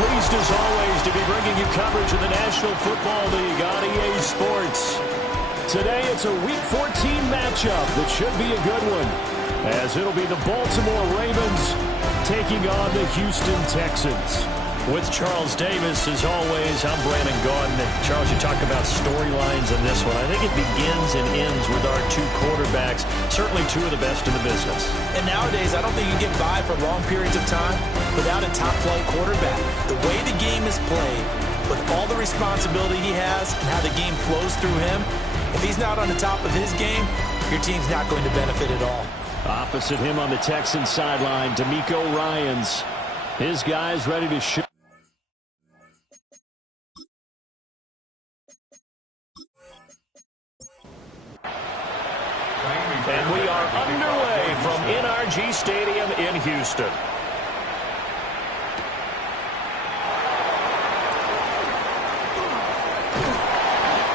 Pleased as always to be bringing you coverage of the National Football League on EA Sports. Today it's a Week 14 matchup that should be a good one, as it'll be the Baltimore Ravens taking on the Houston Texans. With Charles Davis, as always, I'm Brandon Gaudin. Charles, you talk about storylines in this one. I think it begins and ends with our two quarterbacks, certainly two of the best in the business. And nowadays, I don't think you can get by for long periods of time without a top-flight quarterback. The way the game is played, with all the responsibility he has and how the game flows through him, if he's not on the top of his game, your team's not going to benefit at all. Opposite him on the Texans sideline, DeMeco Ryans. His guys ready to shoot. And we are underway from NRG Stadium in Houston.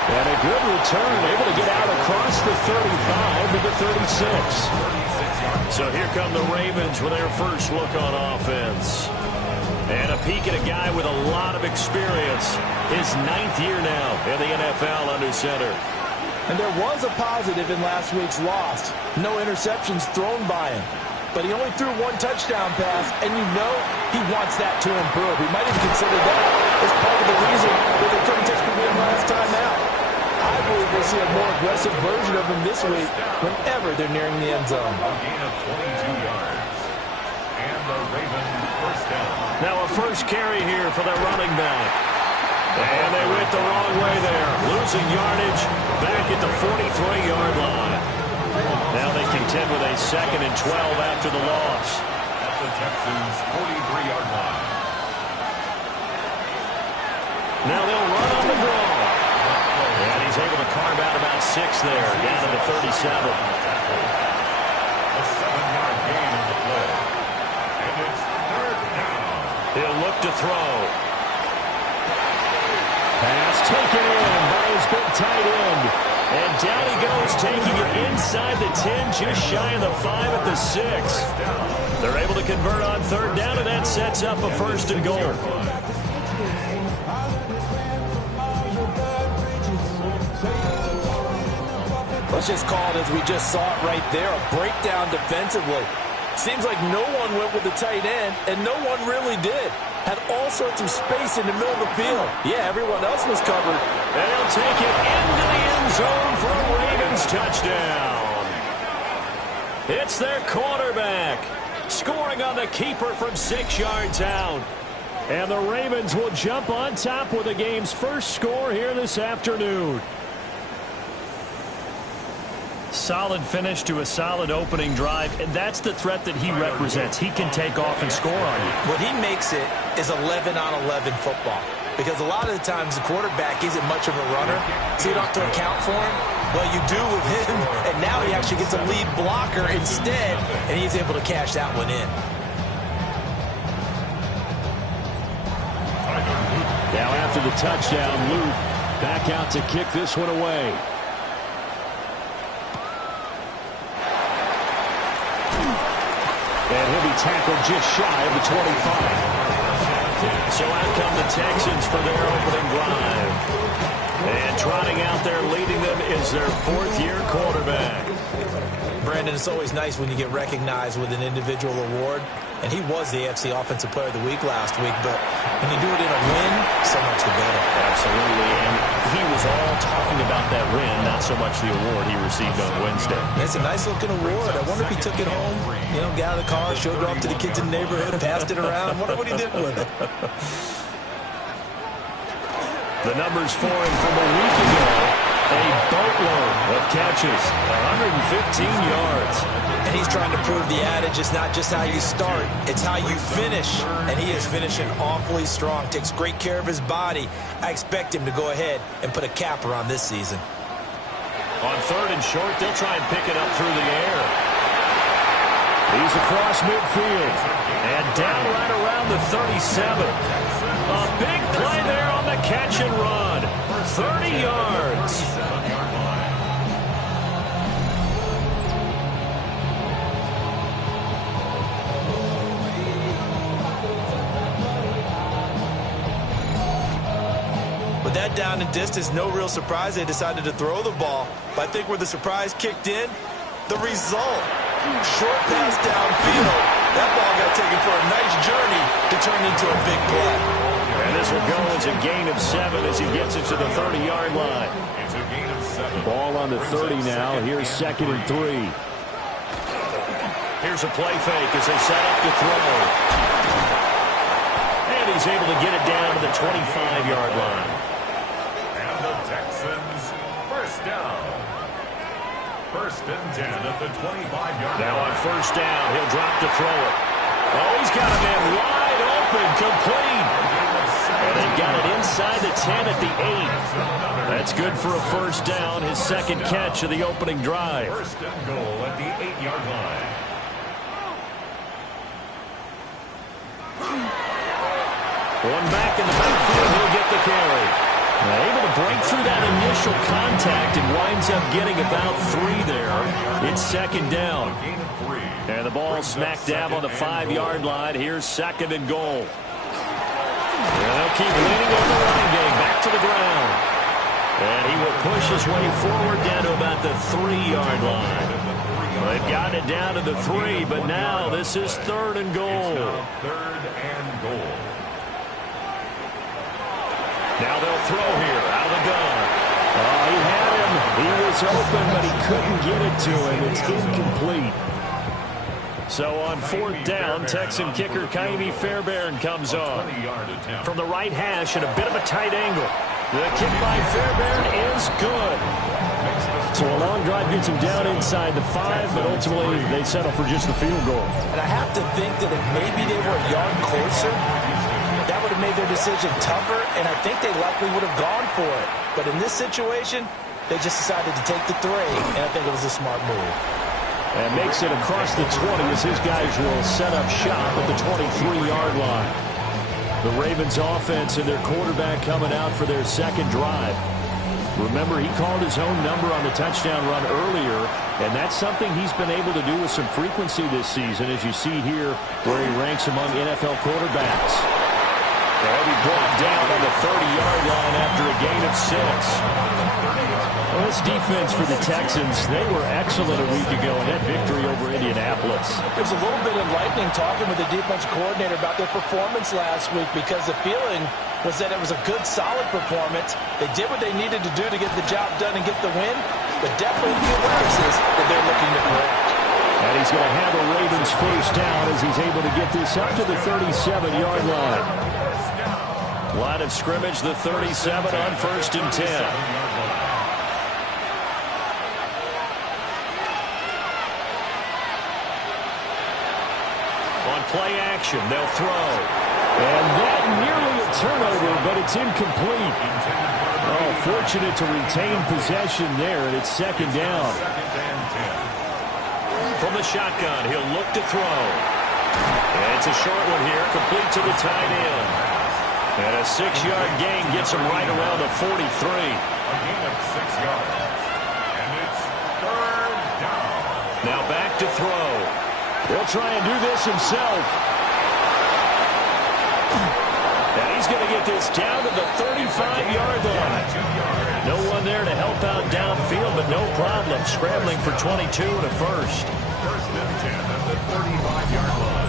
And a good return, able to get out across the 35 to the 36. So here come the Ravens with their first look on offense. And a peek at a guy with a lot of experience. His 9th year now in the NFL under center. And there was a positive in last week's loss. No interceptions thrown by him. But he only threw one touchdown pass, and you know he wants that to improve. He might even consider that as part of the reason that they couldn't take the win last time out. I believe we'll see a more aggressive version of him this week whenever they're nearing the end zone. A gain of 22 yards. And the Ravens first down. Now a first carry here for the running back. And they went the wrong way there. Losing yardage back at the 43-yard line. Now they contend with a 2nd and 12 after the loss. At the Texans' 43-yard line. Now they'll run on the draw. And he's able to carve out about 6 there, down to the 37. A 7-yard gain on the play. And it's 3rd down. He'll look to throw. Pass taken in by his big tight end. And down he goes, taking it inside the 10, just shy of the 5 at the 6. They're able to convert on 3rd down, and that sets up a 1st and goal. Let's just call it as we just saw it right there, a breakdown defensively. Seems like no one went with the tight end, and no one really did. Had all sorts of space in the middle of the field. Yeah, everyone else was covered. And he'll take it into the end zone for a Ravens touchdown. It's their quarterback, scoring on the keeper from 6 yards out. And the Ravens will jump on top with the game's first score here this afternoon. Solid finish to a solid opening drive, and that's the threat that he represents. He can take off and score on you. What he makes it is 11-on-11 football, because a lot of the times the quarterback isn't much of a runner, so you don't have to account for him. Well, you do with him, and now he actually gets a lead blocker instead, and he's able to cash that one in. Now after the touchdown, Luke back out to kick this one away. And he'll be tackled just shy of the 25. So out come the Texans for their opening drive. And trotting out there leading them is their 4th-year quarterback. Brandon, it's always nice when you get recognized with an individual award. And he was the AFC Offensive Player of the Week last week. But when you do it in a win, so much the better. Absolutely. And he was all talking about that win, not so much the award he received on Wednesday. It's a nice-looking award. I wonder if he took it home, you know, got out of the car, showed it off to the kids in the neighborhood, passed it around. I wonder what he did with it. The numbers for him from a week ago, a boatload of catches, 115 yards. And he's trying to prove the adage, it's not just how you start, it's how you finish. And he is finishing awfully strong, takes great care of his body. I expect him to go ahead and put a capper on this season. On 3rd and short, they'll try and pick it up through the air. He's across midfield. And down right around the 37. A big play there on the catch and run. 30 yards. third down and distance, no real surprise they decided to throw the ball. But I think where the surprise kicked in, the result. Short pass downfield. That ball got taken for a nice journey to turn into a big play. And this will go as a gain of 7 as he gets it to the 30-yard line. It's a gain of 7. Ball on the 30 now. Here's 2nd and 3. Here's a play fake as they set up to throw. And he's able to get it down to the 25-yard line. And the Texans, first down. 1st and 10 at the 25-yard line. Now on 1st down, he'll drop to throw it. Oh, he's got a man wide open, complete. And they've got it inside the 10 at the 8. That's good for a 1st down, his 2nd catch of the opening drive. 1st and goal at the 8-yard line. One back in the backfield, he'll get the carry. Able to break through that initial contact and winds up getting about 3 there. It's 2nd down. And the ball smack dab on the 5-yard line. Here's 2nd and goal. And they'll keep leaning on the running game. Back to the ground. And he will push his way forward down to about the 3-yard line. They've gotten it down to the 3, but now this is 3rd and goal. 3rd and goal. Now they'll throw here out of the gun. Oh, he had him. He was open, but he couldn't get it to him. It's incomplete. So on 4th down, Texan kicker Kaimi Fairbairn comes on. From the right hash and a bit of a tight angle. The kick by Fairbairn is good. So a long drive gets him down inside the 5, but ultimately they settle for just the field goal. And I have to think that if maybe they were a yard closer, that would have made their decision tougher, and I think they likely would have gone for it. But in this situation, they just decided to take the 3, and I think it was a smart move. And makes it across the 20 as his guys will set up shop at the 23-yard line. The Ravens offense and their quarterback coming out for their 2nd drive. Remember, he called his own number on the touchdown run earlier, and that's something he's been able to do with some frequency this season, as you see here where he ranks among NFL quarterbacks. They'll be brought down on the 30-yard line after a gain of 6. Well, this defense for the Texans, they were excellent a week ago in that victory over Indianapolis. There's a little bit enlightening talking with the defense coordinator about their performance last week, because the feeling was that it was a good, solid performance. They did what they needed to do to get the job done and get the win, but definitely a few weaknesses that they're looking to correct. And he's going to have a Ravens 1st down as he's able to get this up to the 37-yard line. Line of scrimmage, the 37 on 1st and 10. On play action, they'll throw. And that nearly a turnover, but it's incomplete. Oh, fortunate to retain possession there, and it's 2nd down. From the shotgun, he'll look to throw. And it's a short one here, complete to the tight end. And a 6-yard gain gets him right around the 43. A gain of 6 yards. And it's 3rd down. Now back to throw. He'll try and do this himself. And he's going to get this down to the 35-yard line. No one there to help out downfield, but no problem. Scrambling for 22 and a 1st. 1st and 10 at the 35-yard line.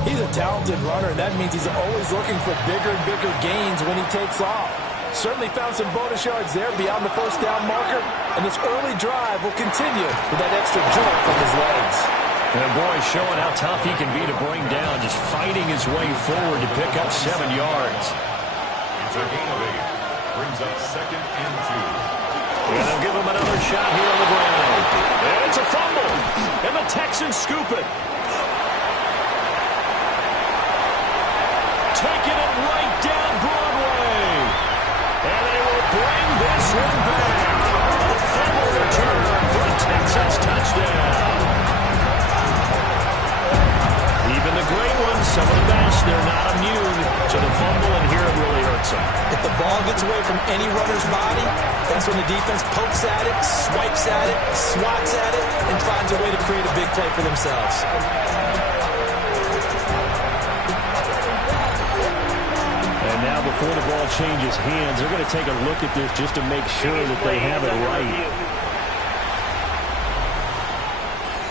He's a talented runner, and that means he's always looking for bigger and bigger gains when he takes off. Certainly found some bonus yards there beyond the 1st down marker, and this early drive will continue with that extra jolt from his legs. And boy, showing how tough he can be to bring down, just fighting his way forward to pick up 7 yards. It's a gain of 8. Brings up 2nd and 2. And they'll give him another shot here on the ground. And it's a fumble. And the Texans scoop it. Taking it right down Broadway. And they will bring this one back. A fumble return for a Texans touchdown. Even the great ones, some of the best, they're not immune to the fumble, and here it really hurts them. If the ball gets away from any runner's body, that's when the defense pokes at it, swipes at it, swats at it, and finds a way to create a big play for themselves. And now before the ball changes hands, they're going to take a look at this just to make sure that they have it right.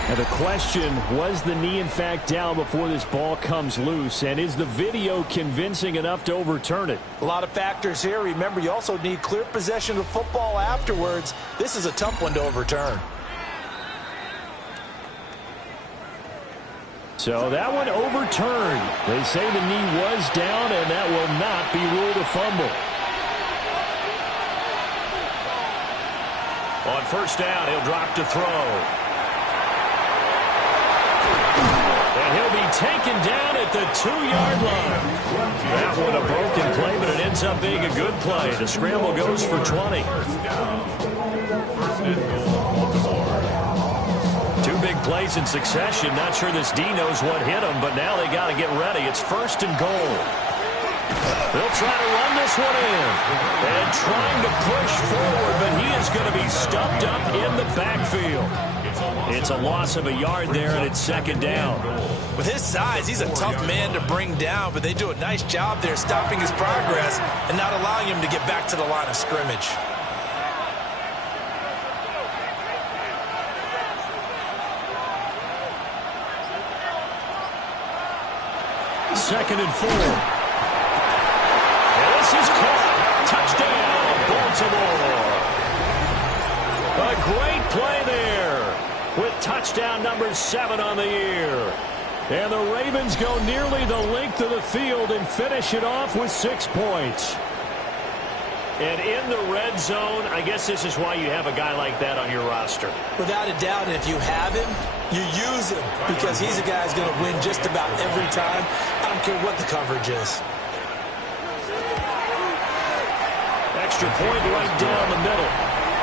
And the question, was the knee in fact down before this ball comes loose? And is the video convincing enough to overturn it? A lot of factors here. Remember, you also need clear possession of football afterwards. This is a tough one to overturn. So that one overturned. They say the knee was down, and that will not be ruled a fumble. On first down, he'll drop to throw. And he'll be taken down at the 2-yard line. That one a broken play, but it ends up being a good play. The scramble goes for 20. Two big plays in succession. Not sure this D knows what hit him, but now they got to get ready. It's first and goal. They'll try to run this one in. And trying to push forward, but he is going to be stuffed up in the backfield. It's a loss of a yard there, and it's second down. With his size, he's a tough man to bring down, but they do a nice job there stopping his progress and not allowing him to get back to the line of scrimmage. Second and 4. And this is caught. Touchdown, Baltimore. A great play there with touchdown number 7 on the year. And the Ravens go nearly the length of the field and finish it off with 6 points. And in the red zone, I guess this is why you have a guy like that on your roster. Without a doubt, and if you have him, you use him because he's a guy who's going to win just about every time. I don't care what the coverage is. Extra point right down the middle.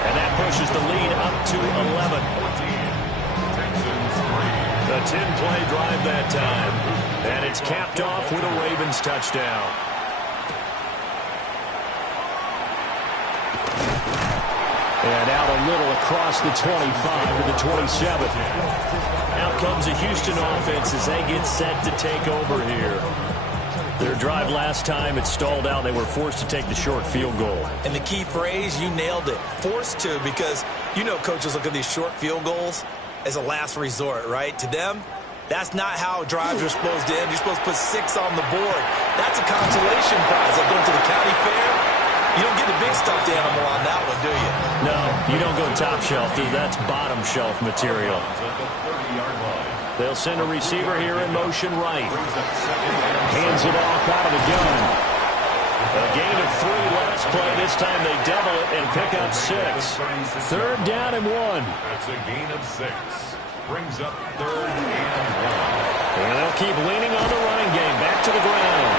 And that pushes the lead up to 11. The 10-play drive that time. And it's capped off with a Ravens touchdown. And out a little across the 25 to the 27. Out comes the Houston offense as they get set to take over here. Their drive last time, it stalled out. They were forced to take the short field goal. And the key phrase, you nailed it. Forced to, because you know coaches look at these short field goals as a last resort, right? To them, that's not how drives are supposed to end. You're supposed to put 6 on the board. That's a consolation prize. Like going to the county fair. You don't get a big stuffed animal on that one, do you? No, you don't go top shelf, dude. That's bottom shelf material. They'll send a receiver here in motion right. Hands it off out of the gun. A gain of 3 last play. This time they double it and pick up 6. Third down and 1. That's a gain of 6. Brings up third and 1. And they'll keep leaning on the running game. Back to the ground.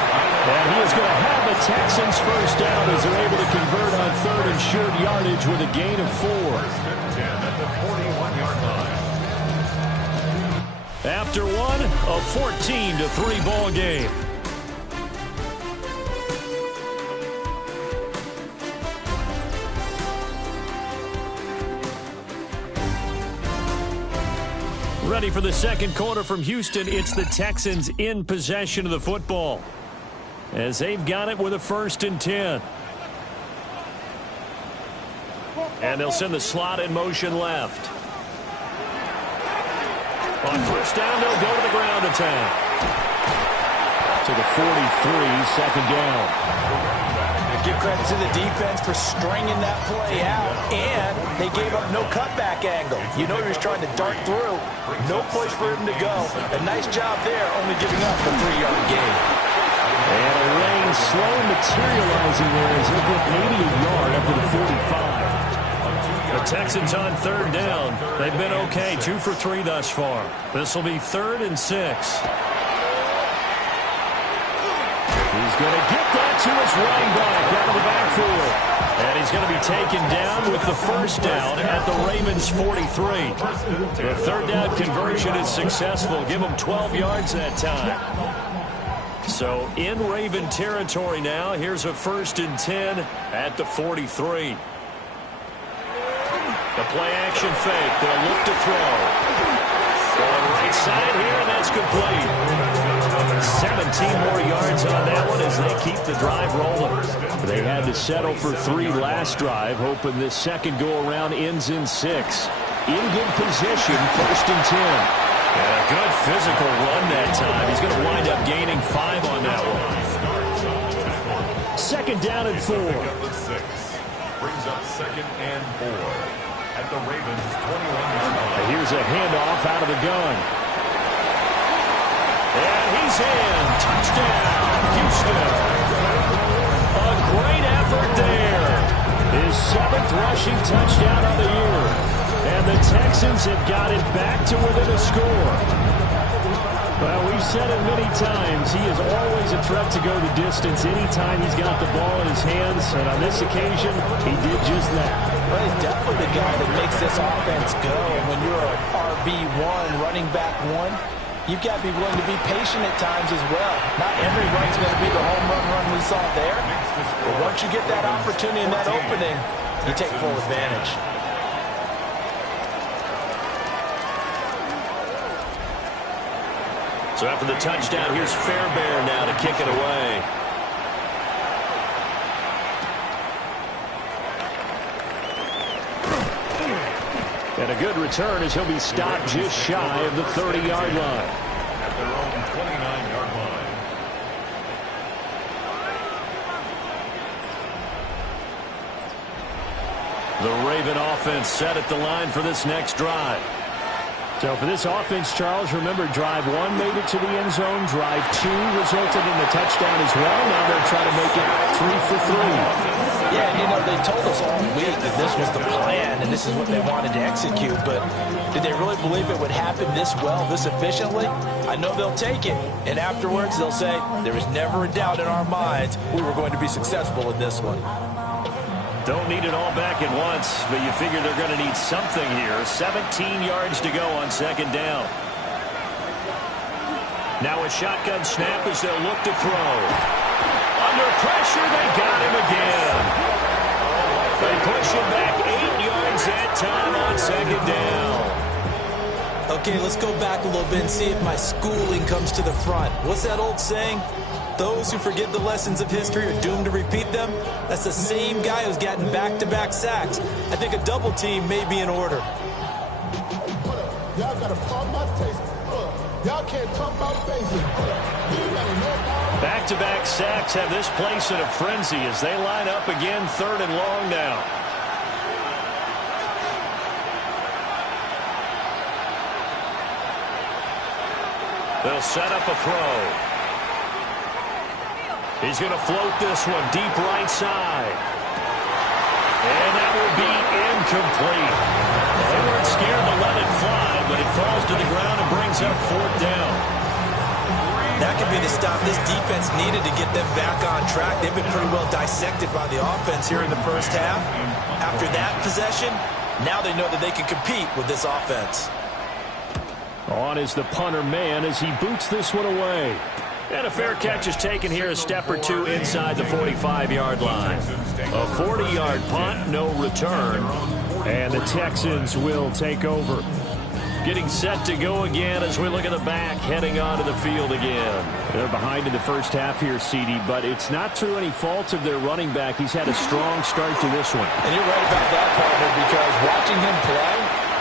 And he is going to have the Texans first down as they're able to convert on third and short yardage with a gain of 4. First and 10 at the 41-yard line. After one, a 14-3 ball game. Ready for the second quarter from Houston. It's the Texans in possession of the football, as they've got it with a first and 10. And they'll send the slot in motion left. On first down, they'll go to the ground attack. To the 43, second down. Give credit to the defense for stringing that play out, and they gave up no cutback angle. You know he was trying to dart through. No push for him to go. A nice job there, only giving up a 3-yard gain. And a rain slow materializing there as they get maybe a yard up to the 45. The Texans on third down. They've been okay, 2 for 3 thus far. This will be 3rd and 6. He's going to get that to his running back out of the backfield. And he's going to be taken down with the first down at the Ravens 43. The third down conversion is successful. Give him 12 yards that time. So in Raven territory now. Here's a 1st and 10 at the 43. The play action fake. They'll look to throw. On the right side here, and that's complete. 17 more yards on that one as they keep the drive rolling. They had to settle for 3 last drive, hoping this second go-around ends in 6. In good position, 1st and 10. And a good physical run that time. He's going to wind up gaining 5 on that one. 2nd down and 4. Brings up 2nd and 4 at the Ravens' 21-yard line. Here's a handoff out of the gun. And he's in. Touchdown, Houston. A great effort there. His 7th rushing touchdown of the year. And the Texans have got it back to within a score. Well, we've said it many times. He is always a threat to go the distance anytime he's got the ball in his hands. And on this occasion, he did just that. Well, he's definitely the guy that makes this offense go. And when you're an RB1, running back 1, you've got to be willing to be patient at times as well. Not every run's going to be the home run we saw there. But once you get that opportunity and that opening, you take full advantage. So after the touchdown, here's Fairbairn now to kick it away. And a good return as he'll be stopped just shy of the 30-yard line. At their own 29-yard line. The Raven offense set at the line for this next drive. So for this offense, Charles, remember, drive 1 made it to the end zone. Drive 2 resulted in a touchdown as well. Now they're trying to make it 3 for 3. Yeah, you know, they told us all week that this was the plan and this is what they wanted to execute. But did they really believe it would happen this well, this efficiently? I know they'll take it. And afterwards, they'll say, there was never a doubt in our minds we were going to be successful in this one. Don't need it all back at once, but you figure they're going to need something here. 17 yards to go on 2nd down. Now a shotgun snap as they'll look to throw. Under pressure, they got him again. They push him back 8 yards that time on 2nd down. Okay, let's go back a little bit and see if my schooling comes to the front. What's that old saying? Those who forget the lessons of history are doomed to repeat them. That's the same guy who's gotten back-to-back sacks. I think a double team may be in order. Y'all got to pump my taste. Y'all can't talk about basic. Back-to-back sacks have this place in a frenzy as they line up again 3rd and long now. They'll set up a throw. He's going to float this one deep right side. And that will be incomplete. They weren't scared to let it fly, but it falls to the ground and brings up 4th down. That could be the stop this defense needed to get them back on track. They've been pretty well dissected by the offense here in the first half. After that possession, now they know that they can compete with this offense. On is the punter man as he boots this one away. And a fair catch is taken here, a step or 2 inside the 45-yard line. A 40-yard punt, no return. And the Texans will take over. Getting set to go again as we look at the back, heading onto the field again. They're behind in the first half here, CD, but it's not through any fault of their running back. He's had a strong start to this one. And you're right about that, partner, because watching him play,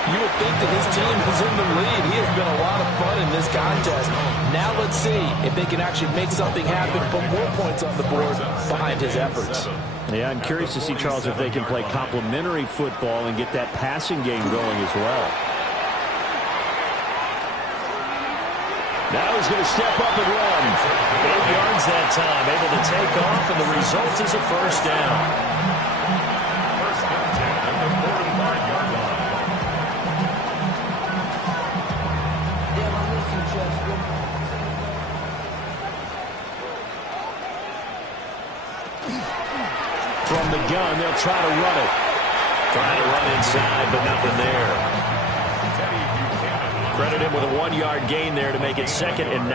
you would think that his team is in the lead. He has been a lot of fun in this contest. Now let's see if they can actually make something happen, put more points on the board behind his efforts. Yeah, I'm curious to see, Charles, if they can play complementary football and get that passing game going as well. Now he's going to step up and run. 8 yards that time, able to take off, and the result is a 1st down. 1st and 10 at the 45-yard line. From the gun, they'll try to run it. Trying to run inside, but nothing there. Credit him with a 1-yard gain there to make it 2nd and 9.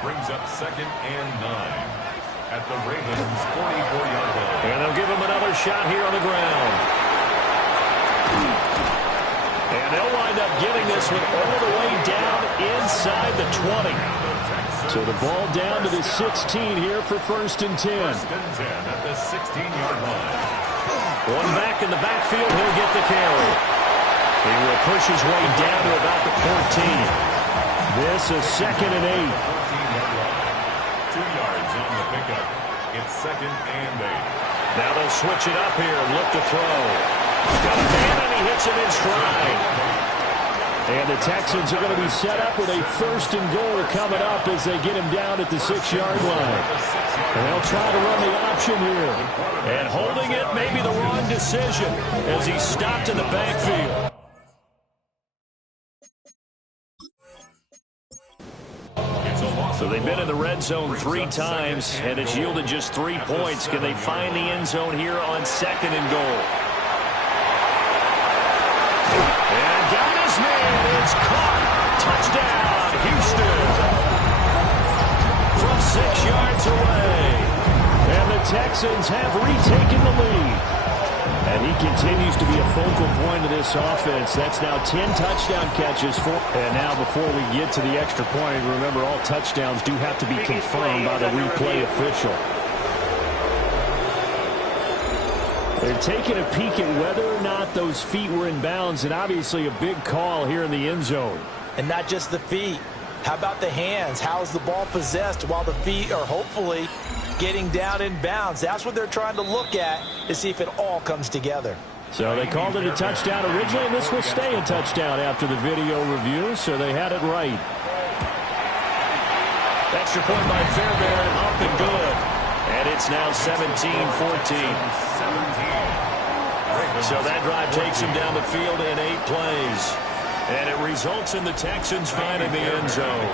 Brings up 2nd and 9 at the Ravens' 44-yard line. And they'll give him another shot here on the ground. And they'll wind up getting this one all the way down inside the 20. So the ball down to the 16 here for 1st and 10. 1st and 10 at the 16-yard line. One back in the backfield, he'll get the carry. He will push his way down to about the 14. This is 2nd and 8. 14-yard line. 2 yards on the pickup. It's 2nd and 8. Now they'll switch it up here and look to throw. Got a man and he hits him in stride. And the Texans are going to be set up with a 1st and goal coming up as they get him down at the 6-yard line. And they'll try to run the option here. And holding it may be the wrong decision as he's stopped in the backfield. So they've been in the red zone 3 times, and it's yielded just 3 points. Can they find the end zone here on 2nd and goal? And down his man is caught. Touchdown, Houston. From 6 yards away. And the Texans have retaken the lead. And he continues to be a focal point of this offense. That's now 10 touchdown catches for. And now before we get to the extra point, remember all touchdowns do have to be confirmed by the replay official. They're taking a peek at whether or not those feet were in bounds, and obviously a big call here in the end zone. And not just the feet. How about the hands? How's the ball possessed while the feet are hopefully getting down in bounds? That's what they're trying to look at to see if it all comes together. So they called it a touchdown originally, and this will stay a touchdown after the video review, so they had it right. Extra point by Fairbairn, up and good. And it's now 17-14. So that drive takes him down the field in 8 plays. And it results in the Texans finding the end zone.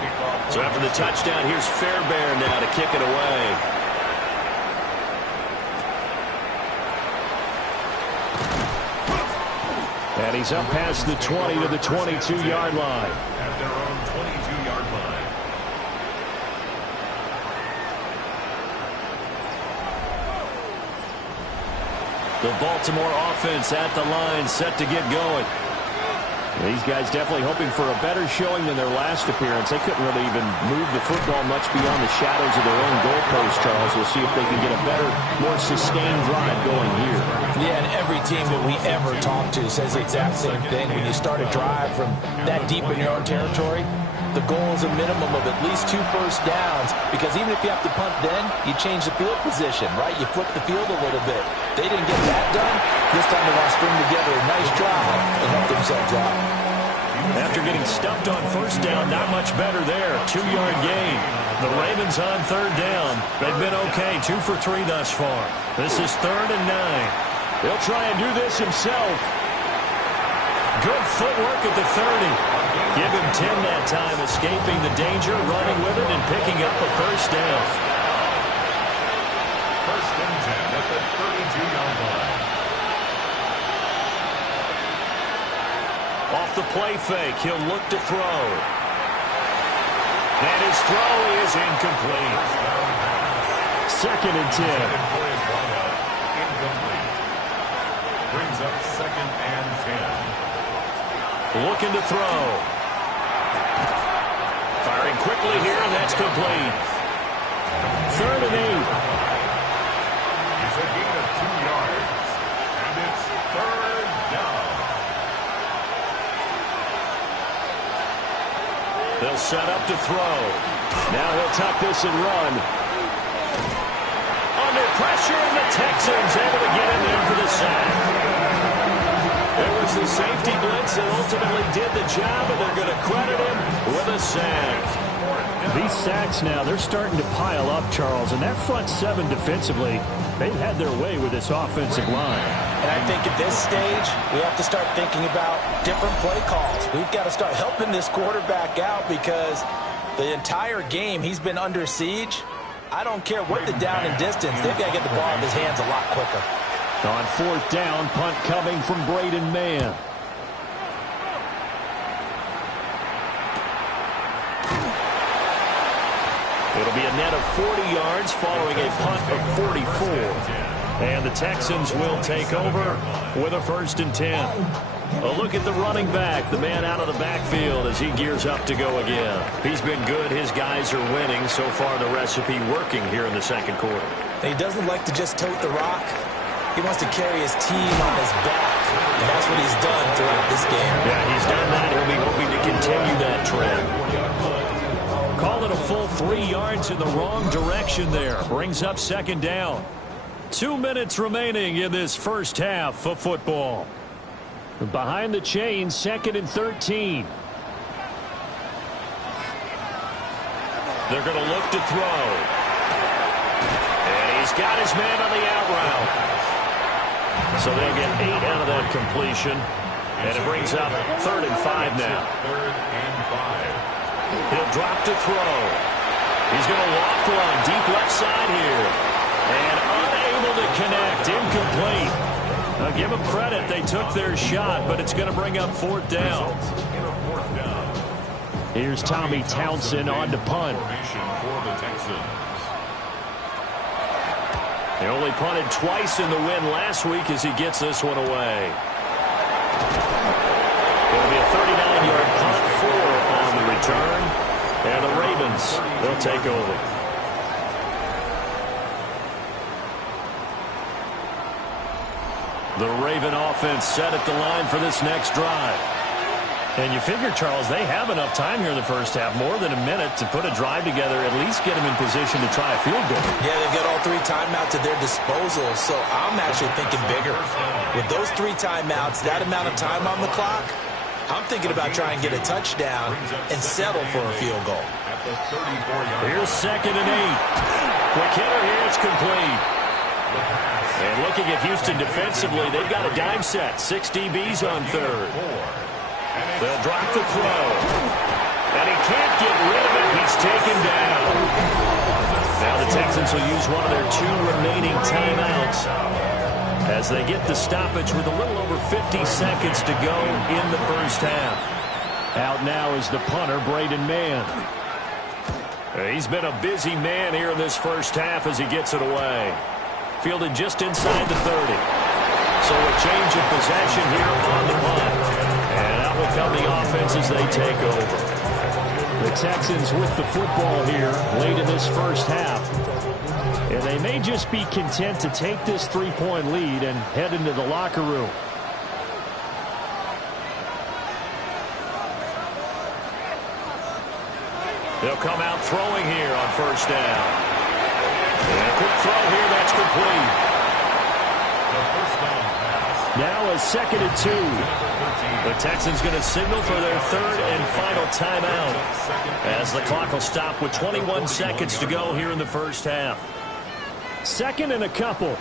So after the touchdown, here's Fairbairn now to kick it away. And he's up past the 20 to the 22-yard line. At their own 22-yard line. The Baltimore offense at the line, set to get going. These guys definitely hoping for a better showing than their last appearance. They couldn't really even move the football much beyond the shadows of their own goalpost, Charles. We'll see if they can get a better, more sustained drive going here. Yeah, and every team that we ever talk to says the exact same thing. When you start a drive from that deep in your own territory, the goal is a minimum of at least 2 first downs, because even if you have to punt then, you change the field position, right? You flip the field a little bit. They didn't get that done. This time they want to string together a nice drive and help themselves out. After getting stuffed on first down, not much better there. 2-yard gain. The Ravens on 3rd down. They've been okay, 2 for 3 thus far. This is 3rd and 9. He'll try and do this himself. Good footwork at the 30. Give him 10 that time, escaping the danger, running with it, and picking up a first down. 1st and 10 at the 32-yard line. Off the play fake, he'll look to throw. And his throw is incomplete. 2nd and 10. Incomplete. Brings up 2nd and 10. Looking to throw. Firing quickly here, and that's complete. 3rd and 8. It's a gain of 2 yards. And it's 3rd down. They'll set up to throw. Now he'll tuck this and run. Under pressure, and the Texans able to get in there for the sack. It was the safety blitz that ultimately did the job, and they're going to credit him with a sack. These sacks now, they're starting to pile up, Charles, and that front 7 defensively, they've had their way with this offensive line. And I think at this stage, we have to start thinking about different play calls. We've got to start helping this quarterback out, because the entire game he's been under siege. I don't care what the down and distance, they've got to get the ball in his hands a lot quicker. On 4th down, punt coming from Braden Mann. It'll be a net of 40 yards following a punt of 44. And the Texans will take over with a 1st and 10. A look at the running back, the man out of the backfield as he gears up to go again. He's been good. His guys are winning. So far, the recipe working here in the second quarter. He doesn't like to just tote the rock. He wants to carry his team on his back, and that's what he's done throughout this game. Yeah, he's done that. He'll be hoping to continue that trend. Call it a full 3 yards in the wrong direction there. Brings up 2nd down. 2 minutes remaining in this first half of football. Behind the chains, 2nd and 13. They're going to look to throw. And he's got his man on the out route. So they'll get 8 out of that completion. And it brings up 3rd and 5 now. He'll drop to throw. He's going to loft one deep left side here. And unable to connect. Incomplete. Now give them credit. They took their shot, but it's going to bring up 4th down. Here's Tommy Townsend on to punt. He only punted twice in the win last week as he gets this one away. It'll be a 39-yard punt, 4 on the return. And the Ravens will take over. The Raven offense set at the line for this next drive. And you figure, Charles, they have enough time here in the first half, more than a minute, to put a drive together, at least get them in position to try a field goal. Yeah, they've got all 3 timeouts at their disposal, so I'm actually thinking bigger. With those 3 timeouts, that amount of time on the clock, I'm thinking about trying to get a touchdown and settle for a field goal. Here's 2nd and 8. Quick hitter here, it's complete. And looking at Houston defensively, they've got a dime set. 6 DBs on 3rd. They'll drop the throw. And he can't get rid of it. He's taken down. Now the Texans will use one of their 2 remaining timeouts as they get the stoppage with a little over 50 seconds to go in the first half. Out now is the punter, Braden Mann. He's been a busy man here in this first half as he gets it away. Fielded just inside the 30. So a change of possession here on the punt. And out will come the offense as they take over. The Texans with the football here late in this first half. And they may just be content to take this 3-point lead and head into the locker room. They'll come out throwing here on 1st down. And a quick throw here, that's complete. Now a 2nd and 2. The Texans going to signal for their 3rd and final timeout as the clock will stop with 21 seconds to go here in the first half. 2nd and a couple.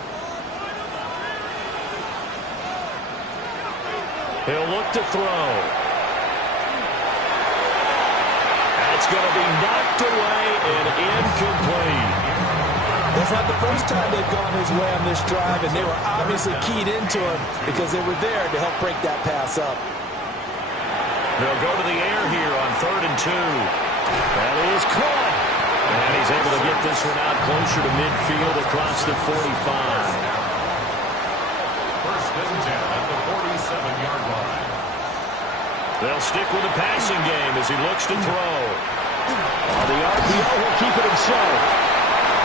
He'll look to throw. That's going to be knocked away and incomplete. That's not the first time they've gone his way on this drive, and they were obviously keyed into him because they were there to help break that pass up. They'll go to the air here on 3rd and 2. That is caught. And he's able to get this one out closer to midfield across the 45. 1st and 10 at the 47-yard line. They'll stick with the passing game as he looks to throw. The RPO will keep it himself.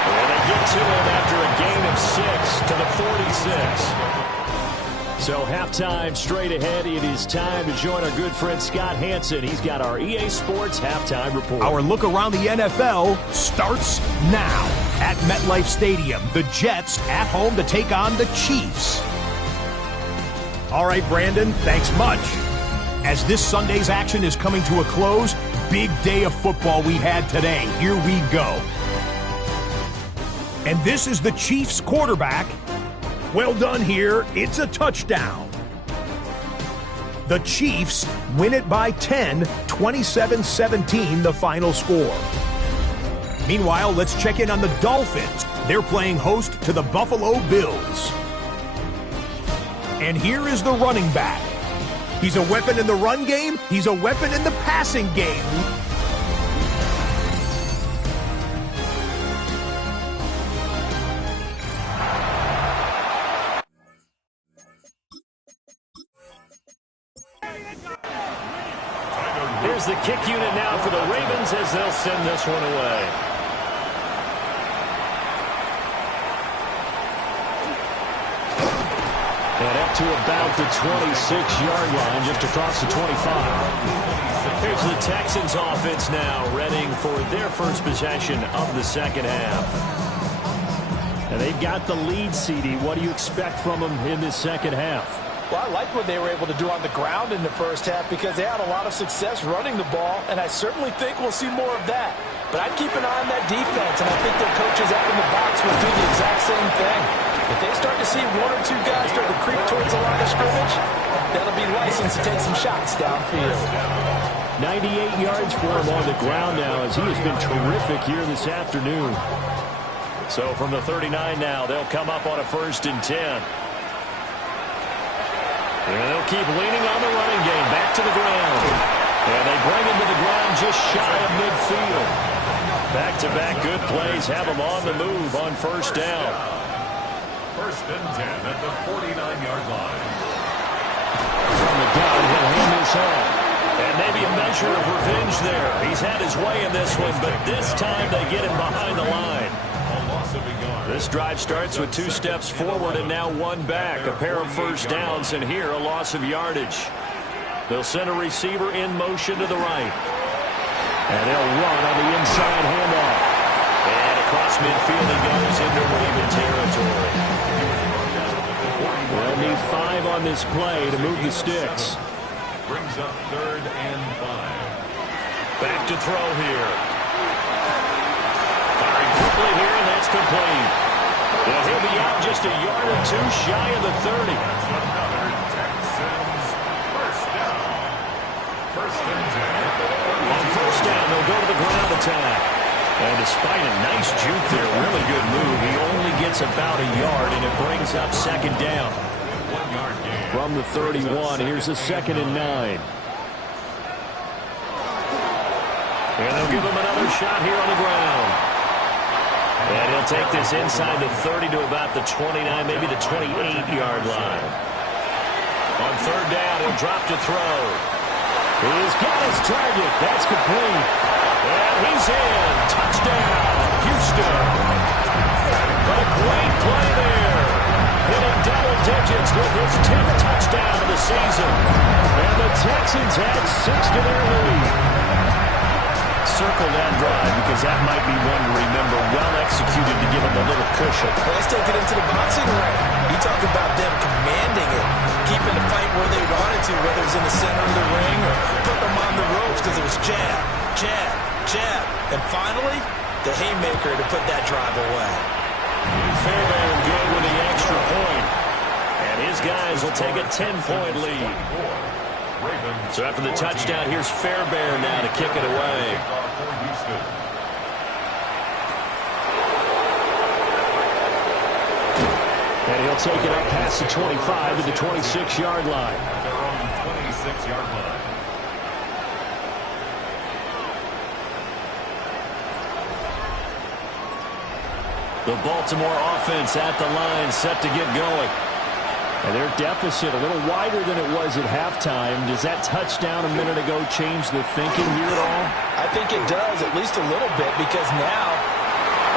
And they get to him after a gain of 6 to the 46. So halftime straight ahead. It is time to join our good friend Scott Hansen. He's got our EA Sports halftime report. Our look around the NFL starts now. At MetLife Stadium, the Jets at home to take on the Chiefs. All right, Brandon, thanks much. As this Sunday's action is coming to a close, big day of football we had today. Here we go. And this is the Chiefs quarterback. Well done here. It's a touchdown. The Chiefs win it by 10, 27-17 the final score. Meanwhile, let's check in on the Dolphins. They're playing host to the Buffalo Bills. And here is the running back. He's a weapon in the run game. He's a weapon in the passing game. is the kick unit now for the Ravens as they'll send this one away. And up to about the 26-yard line, just across the 25. Here's the Texans offense now, readying for their first possession of the second half. And they've got the lead, CD. What do you expect from them in this second half? Well, I like what they were able to do on the ground in the first half because they had a lot of success running the ball, and I certainly think we'll see more of that. But I'd keep an eye on that defense, and I think their coaches out in the box will do the exact same thing. If they start to see one or two guys start to creep towards the line of scrimmage, that'll be licensed to take some shots downfield. 98 yards for him on the ground now as he has been terrific here this afternoon. So from the 39 now, they'll come up on a 1st and 10. And they'll keep leaning on the running game. Back to the ground. And they bring him to the ground just shy of midfield. Back-to-back good plays have him on the move on 1st down. 1st and 10 at the 49-yard line. From the gun, he'll hand this off. And maybe a measure of revenge there. He's had his way in this one, but this time they get him behind the line. This drive starts with 2 steps forward and now 1 back. A pair of 1st downs, and here a loss of yardage. They'll send a receiver in motion to the right. And they'll run on the inside handoff. And across midfield he goes into Raven territory. They'll need 5 on this play to move the sticks. Brings up 3rd and 5. Back to throw here. Firing quickly here, and that's complete. Well, he'll be out just a yard or 2 shy of the 30. That's another Texans 1st down. 1st and 10. On 1st down, they'll go to the ground attack. And despite a nice juke there, really good move, he only gets about a yard, and it brings up 2nd down. 1-yard gain. From the 31, here's a 2nd and 9. And they'll give him another shot here on the ground. And he'll take this inside the 30 to about the 29, maybe the 28-yard line. On 3rd down, he'll drop to throw. He's got his target. That's complete. And he's in. Touchdown, Houston. But a great play there. Hitting double digits with his 10th touchdown of the season. And the Texans add 6 to their lead. Circle that drive because that might be one to remember. Well executed to give them a little cushion. Well, let's take it into the boxing ring. You talk about them commanding it, keeping the fight where they wanted to, whether it's in the center of the ring or putting them on the ropes because it was jab, jab, jab. And finally, the haymaker to put that drive away. Fairbairn good with the extra point. And his guys will take a 10-point lead. So after the touchdown, here's Fairbairn now to kick it away. And he'll take it up past the 25 to the 26-yard line. Their own 26-yard line. The Baltimore offense at the line, set to get going. And their deficit a little wider than it was at halftime. Does that touchdown a minute ago change the thinking here at all? I think it does, at least a little bit, because now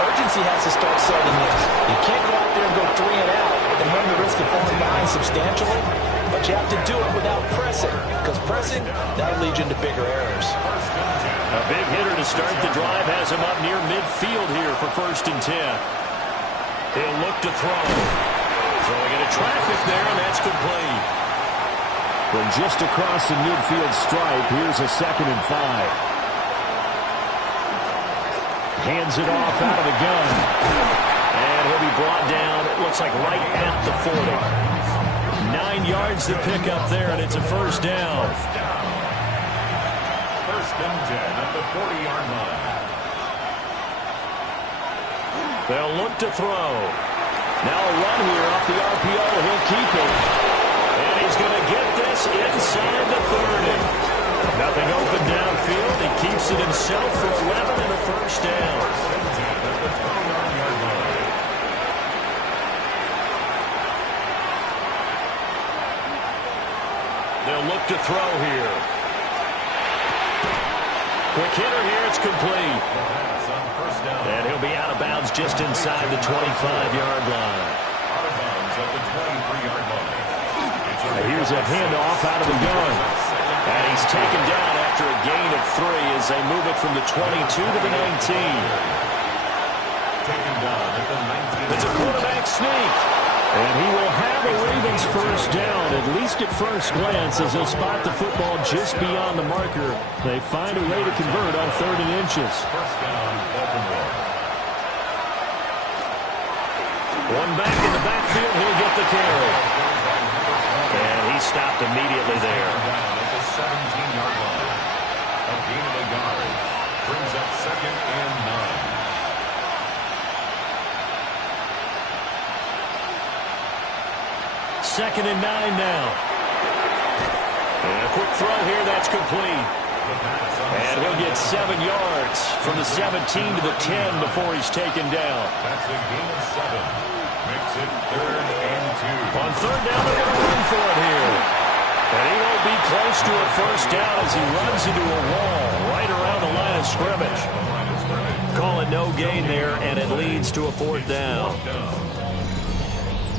urgency has to start setting in. You can't go out there and go 3 and out and run the risk of falling behind substantially, but you have to do it without pressing, because pressing, that'll lead you into bigger errors. A big hitter to start the drive has him up near midfield here for 1st and 10. He'll look to throw. Throwing into traffic there, and that's complete. From just across the midfield stripe, here's a 2nd and 5. Hands it off out of the gun. And he'll be brought down, it looks like right at the 40. 9 yards to pick up there, and it's a 1st down. 1st and 10 at the 40-yard line. They'll look to throw. Now a run here off the RPO. He'll keep it. And he's going to get this inside the 30. Nothing open downfield. He keeps it himself for 11 and a 1st down. They'll look to throw here. Quick hitter here. It's complete. And he'll be out of bounds just inside the 25-yard line. Out of bounds at the 23-yard line. And here's a handoff out of the gun. And he's taken down after a gain of 3 as they move it from the 22 to the 19. Taken down at the 19. It's a quarterback sneak. And he will have a Ravens first down, at least at first glance, as he'll spot the football just beyond the marker. They find a way to convert on 3rd and inches. First down, Baltimore. One back in the backfield, he'll get the carry. And he stopped immediately there. Down at the 17-yard line. A gain of a yard. Brings up 2nd and 9. Second and 9 now. And a quick throw here, that's complete. And he'll get 7 yards from the 17 to the 10 before he's taken down. That's a gain of 7. Makes it 3rd and 2. On 3rd down, they're going to run for it here. And he won't be close to a first down as he runs into a wall right around the line of scrimmage. Call it no gain there, and it leads to a 4th down.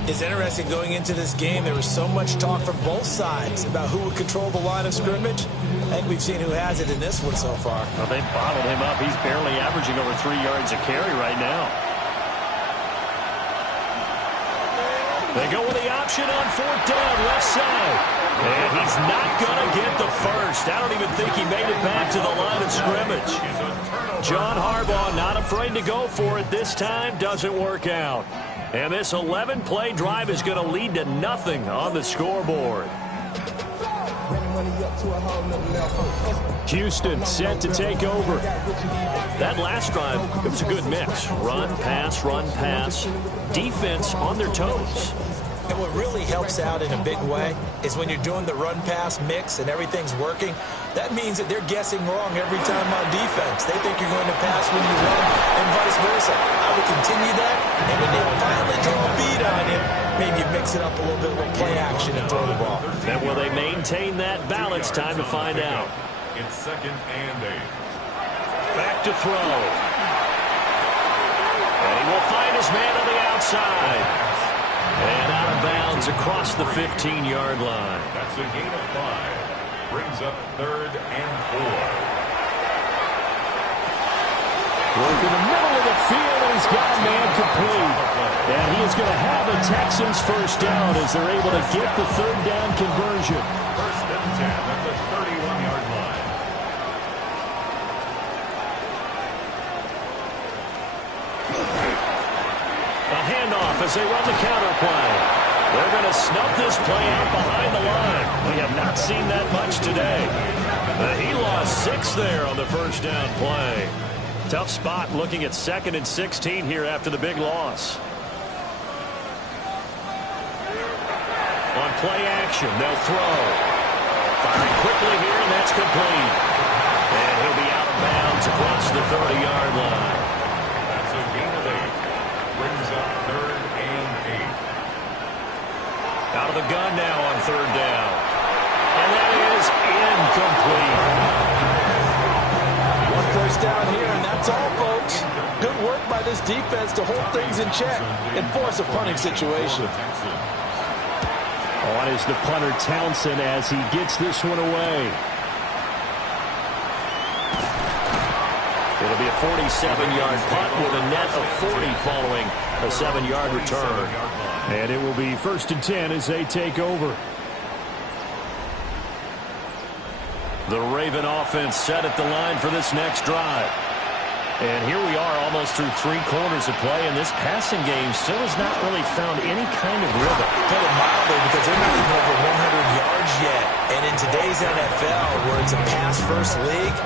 It's interesting going into this game. There was so much talk from both sides about who would control the line of scrimmage. I think we've seen who has it in this one so far. Well, they bottled him up. He's barely averaging over 3 yards a carry right now. They go with the option on 4th down, left side. And he's not going to get the first. I don't even think he made it back to the line of scrimmage. John Harbaugh not afraid to go for it this time. Doesn't work out. And this 11-play drive is going to lead to nothing on the scoreboard. Houston set to take over. That last drive, it was a good mix. Run, pass, defense on their toes. And what really helps out in a big way is when you're doing the run-pass mix and everything's working, that means that they're guessing wrong every time on defense. They think you're going to pass when you run and vice versa. I would continue that, and when they finally draw a beat on you, maybe you mix it up a little bit with play action and throw the ball. And will they maintain that balance? Time to find out. It's 2nd and 8. Back to throw. And he will find his man on the outside. And out of bounds across the 15-yard line. That's a gain of 5. Brings up 3rd and 4. Work in the middle of the field, and he's got a man complete. And he is going to have the Texans first down as they're able to get the 3rd down conversion. 1st and 10 at the 31-yard line. A handoff as they run the counter play. They're going to snub this play out behind the line. We have not seen that much today. He lost 6 there on the first down play. Tough spot looking at 2nd and 16 here after the big loss. On play action, they'll throw. Firing quickly here, and that's complete. And he'll be out of bounds across the 30-yard line. That's a gain of 8. Brings up 3rd and 8. Out of the gun now on 3rd down. And that is incomplete. One first down here, and that's all, folks. Good work by this defense to hold things in check and force a punting situation. On is the punter Townsend as he gets this one away. It'll be a 47-yard punt with a net of 40 following a 7-yard return. And it will be 1st and 10 as they take over. The Raven offense set at the line for this next drive. And here we are almost through 3 quarters of play, and this passing game still has not really found any kind of rhythm. Put it mildly, because they're not even over 100 yards yet. And in today's NFL, where it's a pass-first league,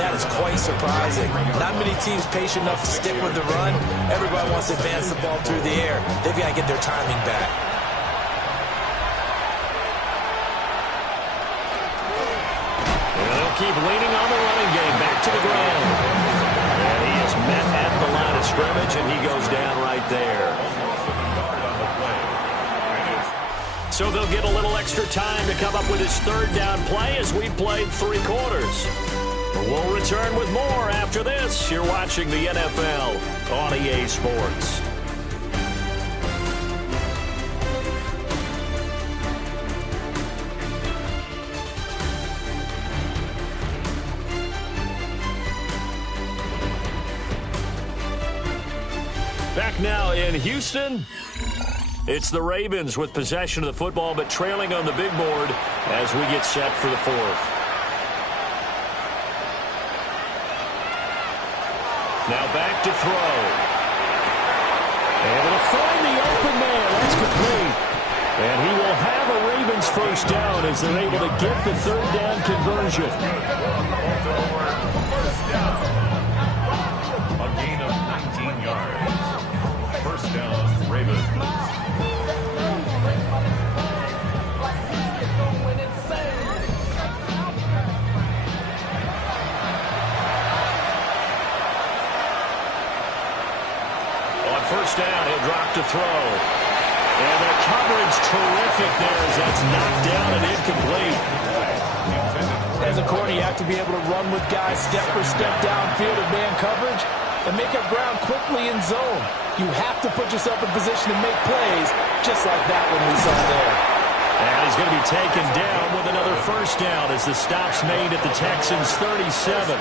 that is quite surprising. Not many teams patient enough to stick with the run. Everybody wants to advance the ball through the air. They've got to get their timing back. And they'll keep leaning on the running game. Back to the ground. And he is met at the line of scrimmage, and he goes down right there. So they'll get a little extra time to come up with his 3rd down play as we played 3 quarters. We'll return with more after this. You're watching the NFL on EA Sports. Back now in Houston. It's the Ravens with possession of the football, but trailing on the big board as we get set for the fourth. Now back to throw. Able to find the open man. That's complete. And he will have a Ravens first down as they're able to get the third down conversion. First down. A gain of 19 yards. First down, Ravens. First down, he'll drop to throw. And the coverage terrific there as that's knocked down and incomplete. As a corner, you have to be able to run with guys step for step downfield in man coverage and make up ground quickly in zone. You have to put yourself in position to make plays just like that one we saw there. And he's going to be taken down with another first down as the stop's made at the Texans' 37.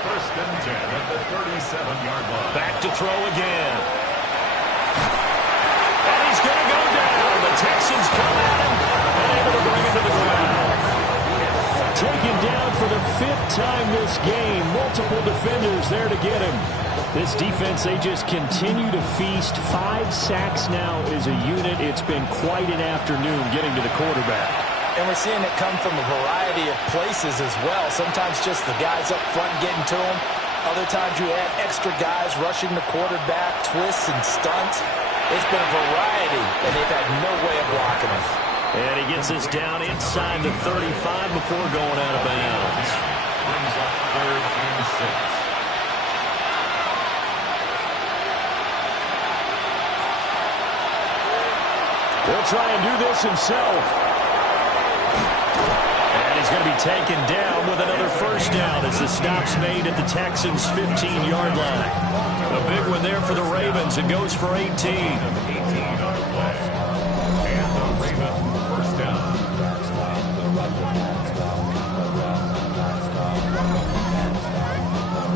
First and 10 at the 37-yard line. Back to throw again. And he's going to go down. The Texans come at him and able to bring him to the ground. Taken down for the fifth time this game. Multiple defenders there to get him. This defense, they just continue to feast. 5 sacks now as a unit. It's been quite an afternoon getting to the quarterback. And we're seeing it come from a variety of places as well. Sometimes just the guys up front getting to him. Other times you add extra guys rushing the quarterback, twists and stunts. It's been a variety, and they've had no way of blocking him. And he gets us down inside the 35 before going out of bounds. Brings up third and 6. He'll try and do this himself. And he's going to be taken down with another first down as the stop's made at the Texans' 15-yard line. A big one there for the Ravens. It goes for 18. 18 on the play. And the Ravens first down.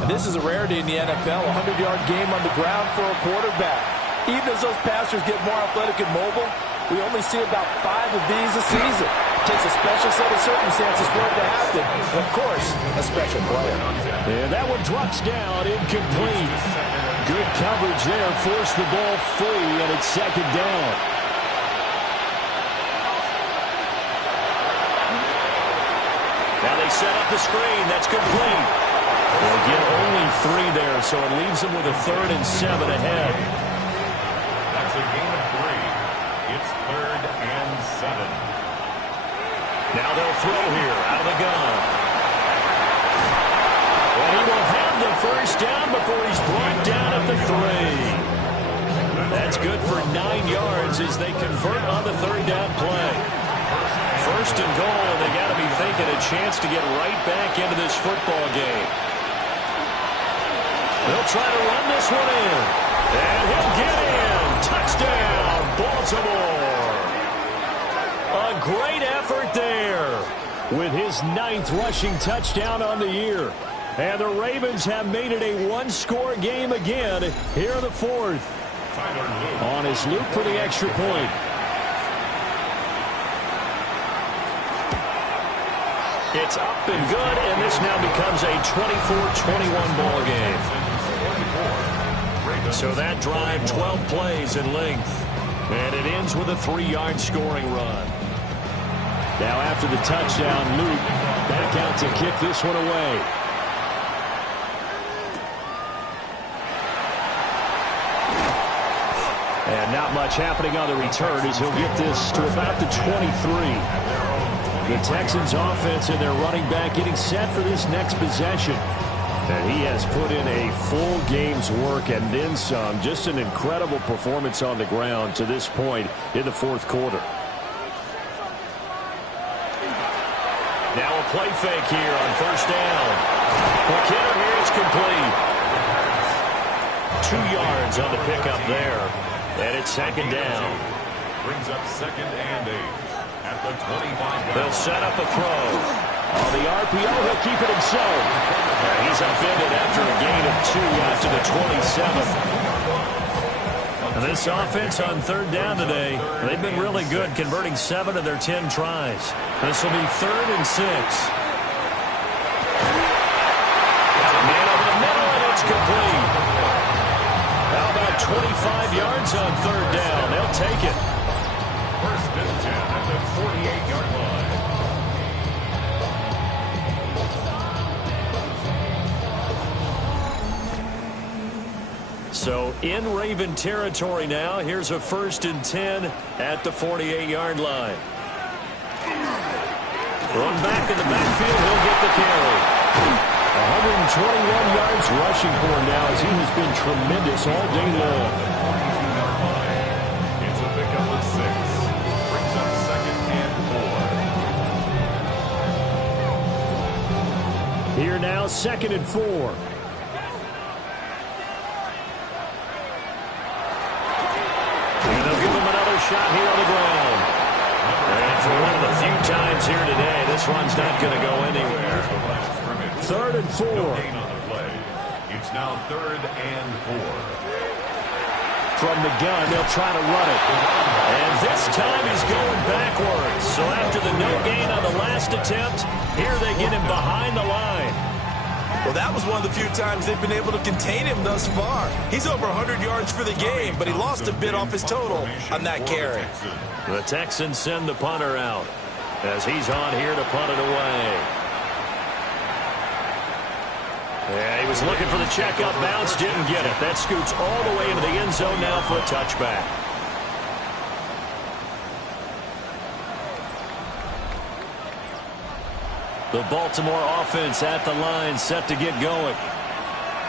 And this is a rarity in the NFL, a 100-yard game on the ground for a quarterback. Even as those passers get more athletic and mobile, we only see about 5 of these a season. It takes a special set of circumstances for it to happen. And, of course, a special player. And that one drops down, incomplete. Good coverage there, forced the ball free, and it's second down. Now they set up the screen. That's complete. They'll get only 3 there, so it leaves them with a 3rd and 7 ahead. That's a gain of 3. It's 3rd and 7. Now they'll throw here out of the gun. And he will have the first down before he's brought down at the 3. That's good for 9 yards as they convert on the 3rd down play. First and goal, and they got to be thinking a chance to get right back into this football game. They'll try to run this one in. And he'll get in. Touchdown, Baltimore. A great effort there with his 9th rushing touchdown on the year. And the Ravens have made it a 1-score game again here in the 4th. On his loop for the extra point. It's up and good, and this now becomes a 24-21 ball game. So that drive, 12 plays in length. And it ends with a 3-yard scoring run. Now after the touchdown, Luke back out to kick this one away. And not much happening on the return as he'll get this to about the 23. The Texans offense and their running back getting set for this next possession. And he has put in a full game's work and then some. Just an incredible performance on the ground to this point in the 4th quarter. Now a play fake here on first down. McKinnon here is complete. 2 yards on the pickup there. And it's second down. Brings up 2nd and 8 at the 25. They'll set up a throw. On the RPO, he'll keep it himself. He's upended after a gain of 2 out to the 27. And this offense on third down today, they've been really good, converting 7 of their 10 tries. This will be 3rd and 6. Man over the middle, and it's complete. How about 25 yards on third down? They'll take it. 1st and 10 at the 48-yard line. So in Raven territory now. Here's a 1st and 10 at the 48-yard line. Run back in the backfield. He'll get the carry. 121 yards rushing for him now as he has been tremendous all day long. It's a pickup of 6. Brings up 2nd and 4. Here now, 2nd and 4. And they'll give him another shot here on the ground. And for one of the few times here today, this run's not going to go anywhere. 3rd and 4. No gain on the play. It's now 3rd and 4. From the gun, they'll try to run it. And this time he's going backwards. So after the no gain on the last attempt, here they get him behind the line. Well, that was one of the few times they've been able to contain him thus far. He's over 100 yards for the game, but he lost a bit off his total on that carry. The Texans send the punter out as he's on here to punt it away. Yeah, he was looking for the check-up bounce, didn't get it. That scoots all the way into the end zone now for a touchback. The Baltimore offense at the line, set to get going.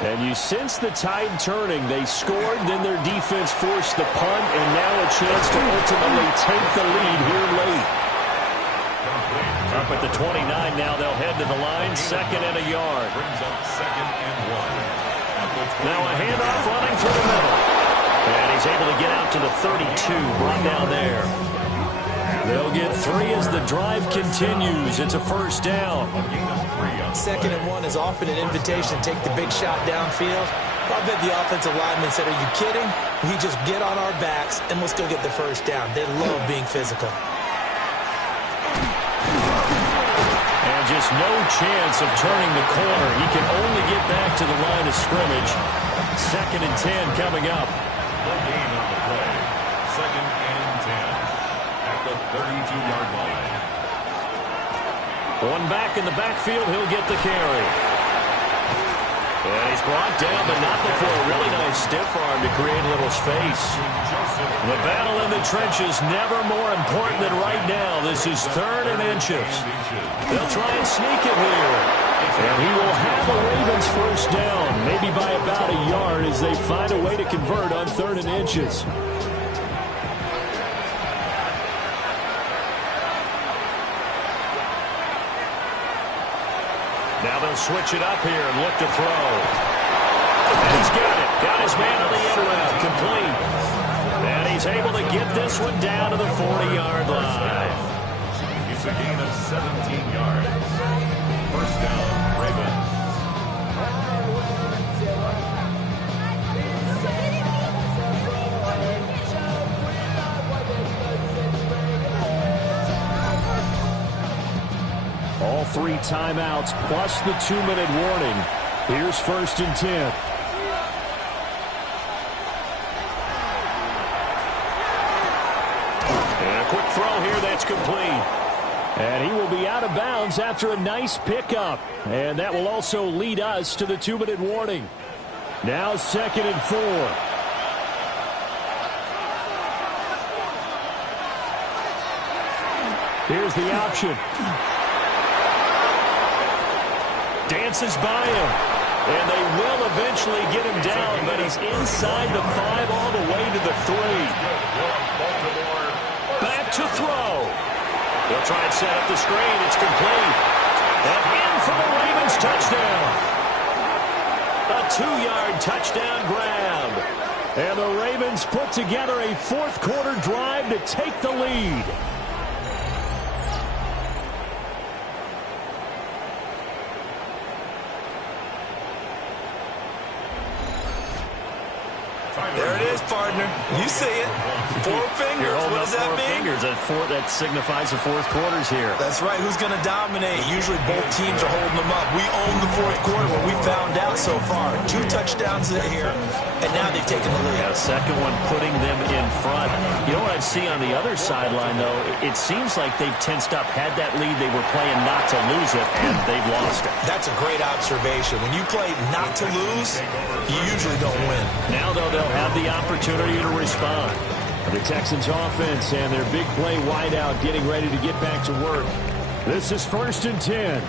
And you sense the tide turning. They scored, then their defense forced the punt, and now a chance to ultimately take the lead here late. Up at the 29 now, they'll head to the line, 2nd and a yard. Brings up 2nd and 1. Now a handoff running through the middle. And he's able to get out to the 32, brought down there. They'll get 3 as the drive continues. It's a 1st down. 2nd and 1 is often an invitation to take the big shot downfield. I bet the offensive lineman said, "Are you kidding? We just get on our backs and let's go get the 1st down." They love being physical. And just no chance of turning the corner. He can only get back to the line of scrimmage. 2nd and 10 coming up. No gain on the play. 2nd and 10 at the 32-yard line. One back in the backfield, he'll get the carry. And he's brought down, but not before a really nice stiff arm to create a little space. The battle in the trenches never more important than right now. This is 3rd and inches. They'll try and sneak it here. And he will have the Ravens 1st down, maybe by about a yard as they find a way to convert on 3rd and inches. Now they'll switch it up here and look to throw. And he's got it. Got his man on the end route. Complete. And he's able to get this one down to the 40-yard line. It's a gain of 17 yards. 1st down, Ravens. All 3 timeouts plus the 2-minute warning. Here's 1st and 10. And a quick throw here, that's complete. And he will be out of bounds after a nice pickup. And that will also lead us to the 2-minute warning. Now 2nd and 4. Here's the option. Dances by him. And they will eventually get him down, but he's inside the 5 all the way to the 3. Back to throw. They'll try and set up the screen. It's complete. And in for the Ravens touchdown. A 2-yard touchdown grab. And the Ravens put together a fourth-quarter drive to take the lead. There it is, partner. You see it. 4 fingers. What does that mean? 4 fingers. That signifies the fourth quarter's here. That's right. Who's going to dominate? Usually both teams are holding them up. We own the fourth quarter, what we found out so far. 2 touchdowns here, and now they've taken the lead. Yeah, second one putting them in front. You know what I see on the other sideline, though? It seems like they've tensed up. Had that lead, they were playing not to lose it, and they've lost it. That's a great observation. When you play not to lose, you usually don't win. Now, though, they'll have the opportunity to respond. The Texans offense and their big play wideout getting ready to get back to work. This is 1st and 10.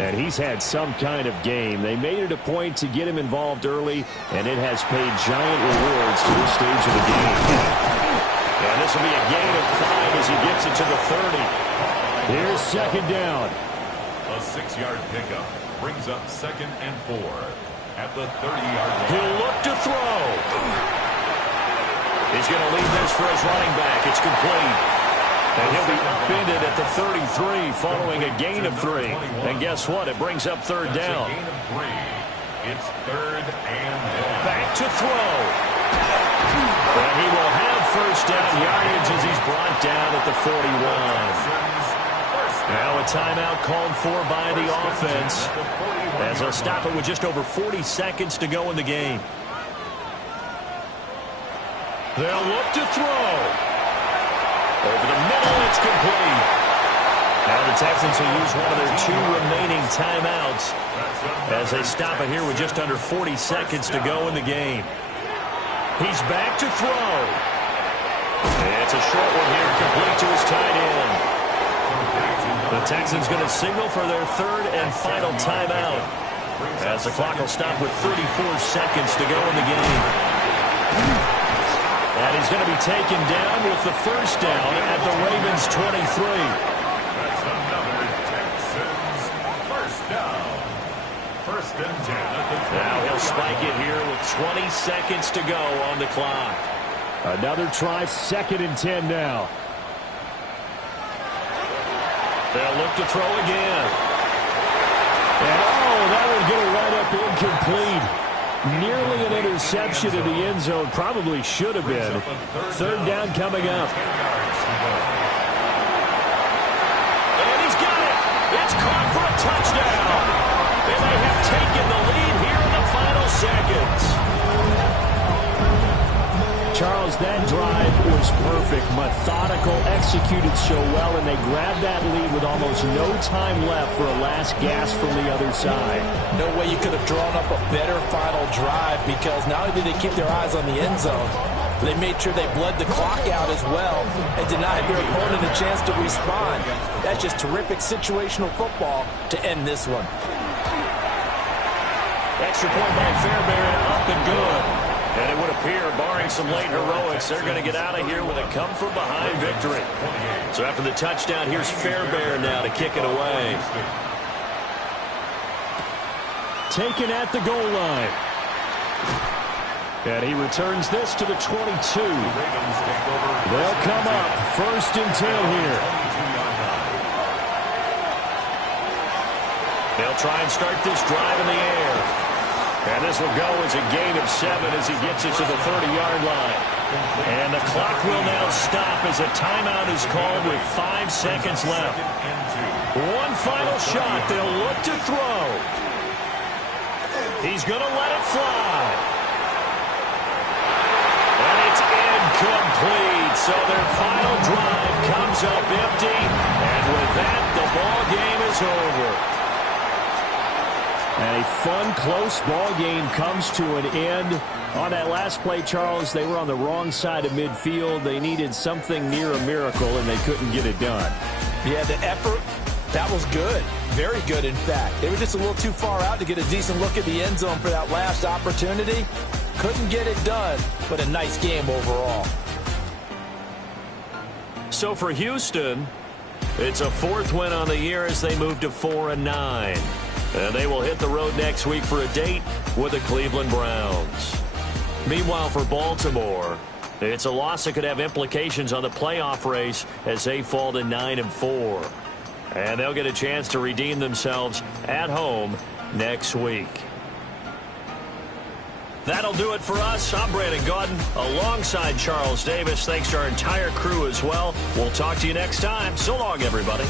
And he's had some kind of game. They made it a point to get him involved early, and it has paid giant rewards to this stage of the game. And this will be a gain of 5 as he gets it to the 30. Here's second down. A 6-yard pickup brings up 2nd and 4 at the 30-yard line. He'll look to throw. He's going to leave this for his running back. It's complete. And he'll be bended at the 33 following a gain of 3. And guess what? It brings up third down. Gain of 3. It's 3rd and 1. Back to throw. And he will have first down yardage as he's brought down at the 41. Now a timeout called for by the offense as they'll stop it with just over 40 seconds to go in the game. They'll look to throw. Over the middle, it's complete. Now the Texans will use one of their 2 remaining timeouts as they stop it here with just under 40 seconds to go in the game. He's back to throw. It's a short one here, complete to his tight end. The Texans going to signal for their 3rd and final timeout as the clock will stop with 34 seconds to go in the game. And he's going to be taken down with the first down at the Ravens 23. That's another Texans first down. 1st and 10 at the 20. Now he'll spike it here with 20 seconds to go on the clock. Another try, 2nd and 10 now. They'll look to throw again. And that will get it right up incomplete. Nearly an interception in the end zone. Probably should have been. 3rd down coming up. And he's got it. It's caught for a touchdown. And they have taken the lead here in the final seconds. Charles, that drive was perfect, methodical, executed so well, and they grabbed that lead with almost no time left for a last gasp from the other side. No way you could have drawn up a better final drive because not only did they keep their eyes on the end zone, they made sure they bled the clock out as well and denied their opponent a chance to respond. That's just terrific situational football to end this one. Extra point by Fairbairn, up and good. And it would appear, barring some late heroics, they're going to get out of here with a come-from-behind victory. So after the touchdown, here's Fairbairn now to kick it away. Taken at the goal line. And he returns this to the 22. They'll come up 1st and 10 here. They'll try and start this drive in the air. And this will go as a gain of 7 as he gets it to the 30-yard line. And the clock will now stop as a timeout is called with 5 seconds left. One final shot. They'll look to throw. He's going to let it fly. And it's incomplete. So their final drive comes up empty. And with that, the ball game is over. And a fun, close ball game comes to an end. On that last play, Charles, they were on the wrong side of midfield. They needed something near a miracle, and they couldn't get it done. Yeah, the effort, that was good. Very good, in fact. They were just a little too far out to get a decent look at the end zone for that last opportunity. Couldn't get it done, but a nice game overall. So for Houston, It's a 4th win on the year as they move to 4-9. And they will hit the road next week for a date with the Cleveland Browns. Meanwhile, for Baltimore, it's a loss that could have implications on the playoff race as they fall to 9-4. And they'll get a chance to redeem themselves at home next week. That'll do it for us. I'm Brandon Gaudin alongside Charles Davis. Thanks to our entire crew as well. We'll talk to you next time. So long, everybody.